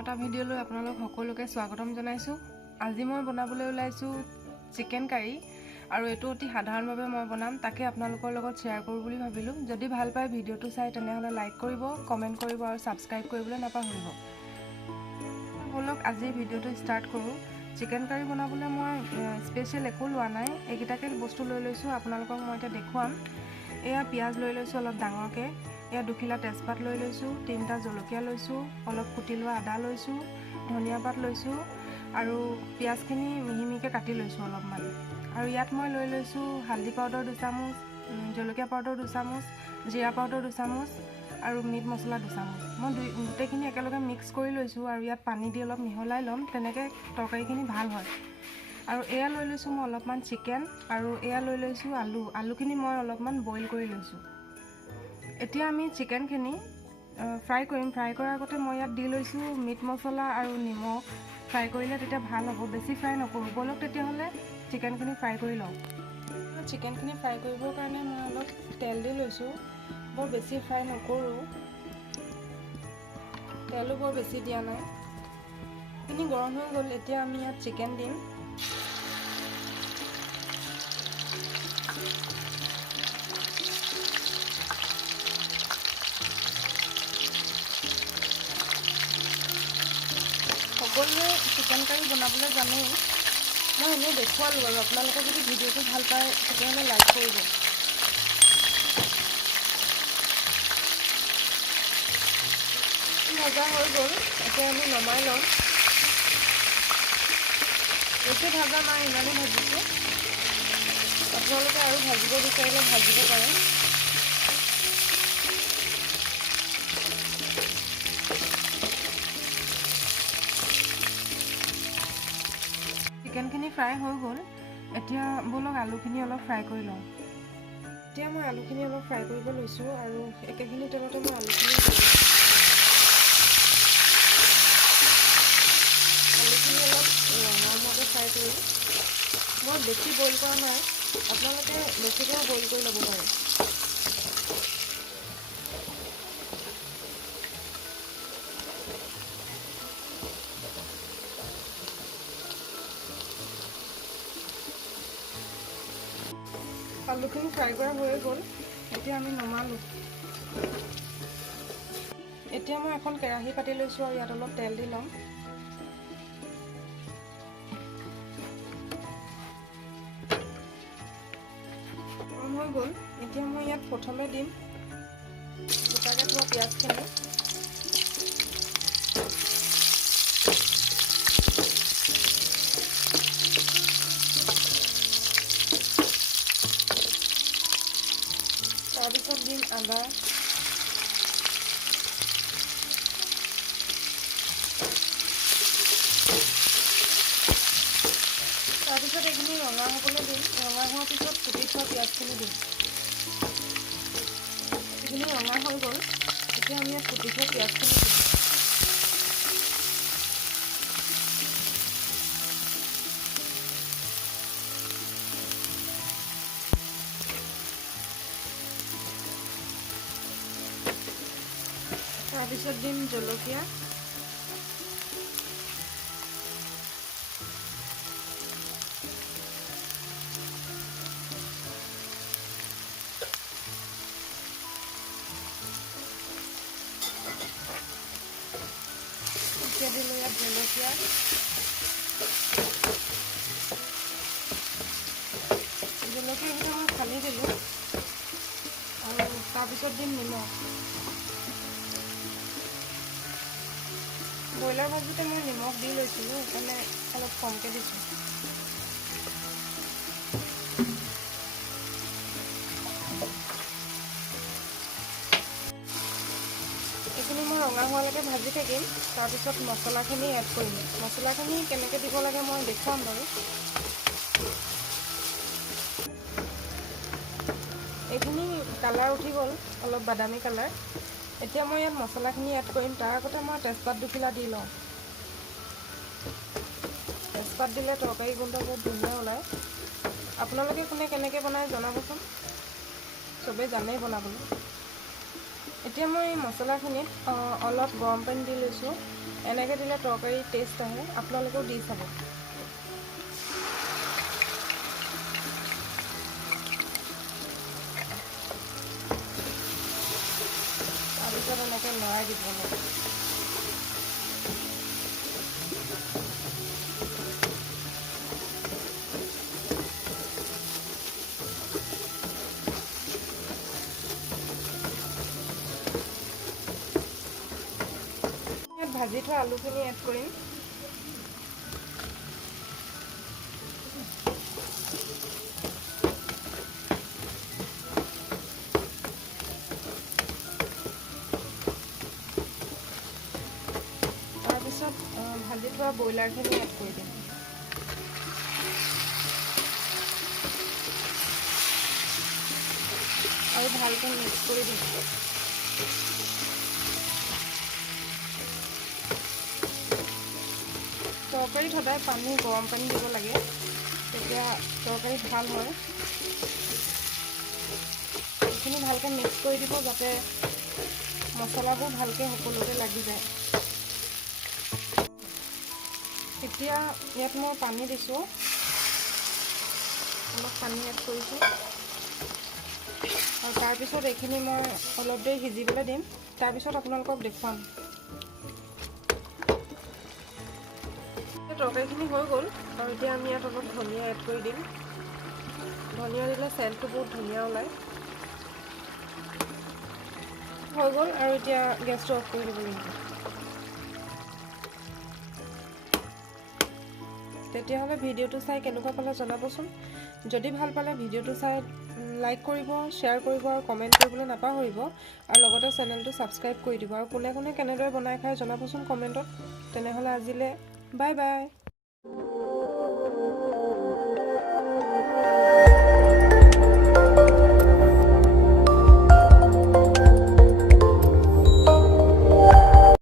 এটা ভিডিঅ'লৈ আপোনালোক সকলোকে স্বাগতম জনাইছোঁ। আজি মই বনাবলৈ ওলাইছোঁ চিকেন কাৰী আৰু এইটো অতি সাধাৰণভাৱে মই বনাম, তাকে আপোনালোকৰ লগত শ্বেয়াৰ কৰোঁ বুলি ভাবিলোঁ। যদি ভাল পায় ভিডিঅ'টো চাই তেনেহ'লে লাইক কৰিব, কমেণ্ট কৰিব আৰু ছাবস্ক্ৰাইব কৰিবলৈ নাপাহৰিব। বলক আজি ভিডিঅ'টো ষ্টাৰ্ট কৰোঁ। চিকেন কাৰী বনাবলৈ মই স্পেচিয়েল একো লোৱা নাই, এইকেইটাকে বস্তু লৈ লৈছোঁ। আপোনালোকক মই এতিয়া দেখুৱাম। এয়া পিঁয়াজ লৈ লৈছোঁ অলপ ডাঙৰকৈ, এয়া 2 খিলা তেজপাত লৈ লৈছোঁ, 3টা জলকীয়া লৈছোঁ, অলপ কুটি লোৱা আদা লৈছোঁ, ধনিয়া পাত লৈছোঁ আৰু পিঁয়াজখিনি মিহি মিহিকৈ কাটি লৈছোঁ অলপমান। আৰু ইয়াত মই লৈ লৈছোঁ হালধি পাউডাৰ 2 চামুচ, জলকীয়া পাউডাৰ 2 চামুচ, জিৰা পাউডাৰ 2 চামুচ আৰু মিট মছলা 2 চামুচ। মই গোটেইখিনি একেলগে মিক্স কৰি লৈছোঁ আৰু ইয়াত পানী দি অলপ মিহলাই ল'ম, তেনেকৈ তৰকাৰীখিনি ভাল হয়। আৰু এয়া লৈ লৈছোঁ মই অলপমান চিকেন আৰু এয়া লৈ লৈছোঁ আলুখিনি মই অলপমান বইল কৰি লৈছোঁ। এতিয়া আমি চিকেনখিনি ফ্ৰাই কৰিম। ফ্ৰাই কৰাৰ আগতে মই ইয়াত দি লৈছোঁ মিট মছলা আৰু নিমখ। ফ্ৰাই কৰিলে তেতিয়া ভাল হ'ব, বেছি ফ্ৰাই নকৰোঁ। বলক তেতিয়াহ'লে চিকেনখিনি ফ্ৰাই কৰি লওঁ। চিকেনখিনি ফ্ৰাই কৰিবৰ কাৰণে মই অলপ তেল দি লৈছোঁ, বৰ বেছি ফ্ৰাই নকৰোঁ, তেলো বৰ বেছি দিয়া নাই। এইখিনি গৰম হৈ গ'ল, এতিয়া আমি ইয়াত চিকেন দিম। সকলোৱে চিকেন কাৰী বনাবলৈ জানেই, মই এনেই দেখুৱালোঁ আৰু আপোনালোকে যদি ভিডিঅ'টো ভাল পায় তেতিয়াহ'লে লাইক কৰিব। ভজা হৈ গ'ল, এতিয়া আমি নমাই ল'ম। বেছি ভাজা নাই, ইমানেই ভাজিছোঁ। আপোনালোকে আৰু ভাজিব বিচাৰিলে ভাজিব পাৰে। চিকেনখিনি ফ্ৰাই হৈ গ'ল, এতিয়া বলক আলুখিনি অলপ ফ্ৰাই কৰি লওঁ। এতিয়া মই আলুখিনি অলপ ফ্ৰাই কৰিব লৈছোঁ আৰু একেখিনি তেলতে মই আলুখিনি অলপ ৰঙামুৱাকৈ ফ্ৰাই কৰিম। মই বেছি বইল কৰা নাই, আপোনালোকে বেছিকৈ বইল কৰি ল'ব পাৰে। আলুখিনি ফ্ৰাই কৰা হৈ গ'ল, এতিয়া আমি নমালোঁ। এতিয়া মই এখন কেৰাহী পাতি লৈছোঁ আৰু ইয়াত অলপ তেল দি ল'ম। গৰম হৈ গ'ল, এতিয়া মই ইয়াত প্ৰথমে দিম গোটাকৈ থোৱা পিঁয়াজখিনি। তাৰপিছত দিম আদা, তাৰপিছত এইখিনি ৰঙা হ'বলৈ দিম। ৰঙা হোৱাৰ পিছত কুটি থোৱা পিঁয়াজখিনি দিম। এইখিনি ৰঙা হৈ গ'ল, এতিয়া আমি ইয়াত কুটি থোৱা পিঁয়াজখিনি দিম। তাৰপিছত দিম জলকীয়া, এতিয়া দিলোঁ ইয়াত জলকীয়া, জলকীয়াখিনি মই ফালি দিলোঁ আৰু তাৰপিছত দিম নিমখ। ব্ৰইলাৰ ভাজিতে মই নিমখ দি লৈছিলোঁ, সেইকাৰণে অলপ কমকৈ দিছোঁ। এইখিনি মই ৰঙা হোৱালৈকে ভাজি থাকিম, তাৰপিছত মছলাখিনি এড কৰিম। মছলাখিনি কেনেকৈ দিব লাগে মই দেখুৱাম বাৰু। এইখিনি কালাৰ উঠি গ'ল, অলপ বাদামী কালাৰ। এতিয়া মই ইয়াত মছলাখিনি এড কৰিম, তাৰ আগতে মই তেজপাত 2 খিলা দি লওঁ। তেজপাত দিলে তৰকাৰী গোন্ধ বহুত ধুনীয়া ওলায়। আপোনালোকে কোনে কেনেকৈ বনায় জনাবচোন, চবেই জানেই বনাবলৈ। এতিয়া মই এই মছলাখিনিত অলপ গৰম পানী দি লৈছোঁ এনেকৈ দিলে তৰকাৰী টেষ্ট আহে, আপোনালোকেও দি চাব। তাৰপিছত এনেকৈ লৰাই দিব লাগে। ইয়াত ভাজি থোৱা আলুখিনি এড কৰিম। তাৰপিছত ভাজি থোৱা ব্ৰইলাৰখিনি এড কৰি দিম। আৰু ভালকৈ মিক্স কৰি দিম। তৰকাৰীত সদায় পানী, গৰম পানী দিব লাগে, তেতিয়া তৰকাৰী ভাল হয়। এইখিনি ভালকৈ মিক্স কৰি দিব যাতে মছলাবোৰ ভালকৈ সকলোতে লাগি যায়। এতিয়া ইয়াত মই পানী দিছোঁ, অলপ পানী এড কৰিছোঁ। আৰু তাৰপিছত এইখিনি মই অলপ দেৰি সিজিবলৈ দিম, তাৰপিছত আপোনালোকক দেখুৱাম। তৰকাৰীখিনি হৈ গ'ল, আৰু এতিয়া আমি ইয়াত অলপ ধনিয়া এড কৰি দিম। ধনিয়া দিলে চেণ্টটো বহুত ধুনীয়া ওলায়। হৈ গ'ল, আৰু এতিয়া গেছটো অফ কৰি দিব লাগিব। তেতিয়াহ'লে ভিডিঅ'টো চাই কেনেকুৱা পালে জনাবচোন। যদি ভাল পালে ভিডিঅ'টো চাই লাইক কৰিব, শ্বেয়াৰ কৰিব আৰু কমেণ্ট কৰিবলৈ নাপাহৰিব। আৰু লগতে চেনেলটো ছাবস্ক্ৰাইব কৰি দিব। আৰু কোনে কোনে কেনেদৰে বনাই খায় জনাবচোন কমেণ্টত। তেনেহ'লে আজিলৈ বাই বাই।